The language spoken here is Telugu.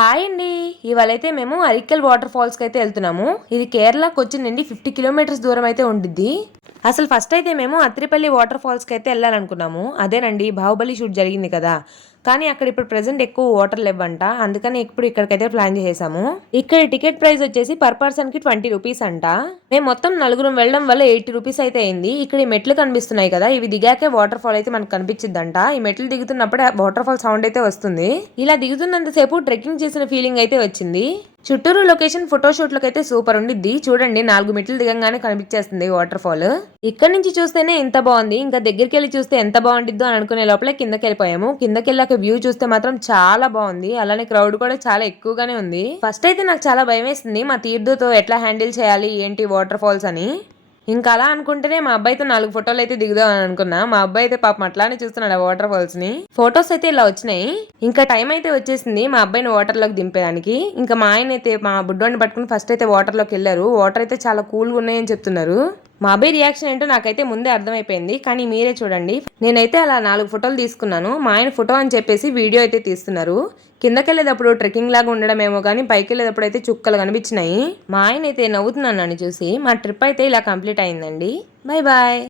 హాయ్ అండి. ఇవాళైతే మేము అరిక్కల్ వాటర్ ఫాల్స్కి అయితే వెళ్తున్నాము. ఇది కేరళకు వచ్చిందండి ఫిఫ్టీ కిలోమీటర్స్ దూరం అయితే ఉండిద్ది. అసలు ఫస్ట్ అయితే మేము అత్రిపల్లి వాటర్ ఫాల్స్కి అయితే వెళ్ళాలనుకున్నాము. అదేనండి బాహుబలి షూట్ జరిగింది కదా. కానీ అక్కడ ఇప్పుడు ప్రెసెంట్ ఎక్కువ వాటర్ లేవంట. అందుకని ఇప్పుడు ఇక్కడికైతే ప్లాన్ చేసాము ఇక్కడ టికెట్ ప్రైస్ వచ్చేసి పర్ పర్సన్కి ట్వంటీ రూపీస్ అంట. మేము మొత్తం నలుగురం వెళ్ళడం వల్ల ఎయిటీ రూపీస్ అయితే అయింది. ఇక్కడ ఈ మెట్లు కనిపిస్తున్నాయి కదా ఇవి దిగాకే వాటర్ ఫాల్ అయితే మనకు కనిపించిద్దంట. ఈ మెట్లు దిగుతున్నప్పుడే వాటర్ ఫాల్ సౌండ్ అయితే వస్తుంది. ఇలా దిగుతున్నంతసేపు ట్రెక్కింగ్ చేసిన ఫీలింగ్ అయితే వచ్చింది. చుట్టూరు లొకేషన్ ఫోటోషూట్లకు అయితే సూపర్ ఉండిద్ది. చూడండి నాలుగు మెట్లు దిగంగానే కనిపించేస్తుంది వాటర్ ఫాల్ ఇక్కడ నుంచి చూస్తేనే ఇంత బాగుంది. ఇంకా దగ్గరికి వెళ్ళి చూస్తే ఎంత బాగుండిద్దో అని అనుకునే లోపలే కిందకి వెళ్ళిపోయాము కిందకి వెళ్ళాక వ్యూ చూస్తే మాత్రం చాలా బాగుంది. అలానే క్రౌడ్ కూడా చాలా ఎక్కువగానే ఉంది. ఫస్ట్ అయితే నాకు చాలా భయం వేసింది మా తీర్థతో ఎట్లా హ్యాండిల్ చేయాలి ఏంటి వాటర్ ఫాల్స్ అని. ఇంకా అలా అనుకుంటేనే మా అబ్బాయితో నాలుగు ఫోటోలు అయితే దిగుదాం అని అనుకున్నా. మా అబ్బాయి అయితే పాపం అట్లానే చూస్తున్నాడు ఆ వాటర్ ఫాల్స్ని. ఫొటోస్ అయితే ఇలా వచ్చినాయి. ఇంకా టైం అయితే వచ్చేసింది మా అబ్బాయిని వాటర్లోకి దింపేదానికి. ఇంకా మా ఆయన అయితే మా బుడ్డోని పట్టుకుని ఫస్ట్ అయితే వాటర్లోకి వెళ్ళారు. వాటర్ అయితే చాలా కూల్గా ఉన్నాయని చెప్తున్నారు. మా అబ్బాయి రియాక్షన్ ఏంటో నాకైతే ముందే అర్థమైపోయింది కానీ మీరే చూడండి. నేనైతే అలా నాలుగు ఫోటోలు తీసుకున్నాను. మా ఆయన ఫోటో అని చెప్పేసి వీడియో అయితే తీస్తున్నారు. కిందకి వెళ్ళేటప్పుడు ట్రెక్కింగ్ లాగా ఉండడమేమో కానీ పైకి వెళ్ళేటప్పుడు అయితే చుక్కలు కనిపించినాయి. మా ఆయన అయితే నవ్వుతున్నాను నన్ను చూసి. మా ట్రిప్ అయితే ఇలా కంప్లీట్ అయిందండి. Bye bye.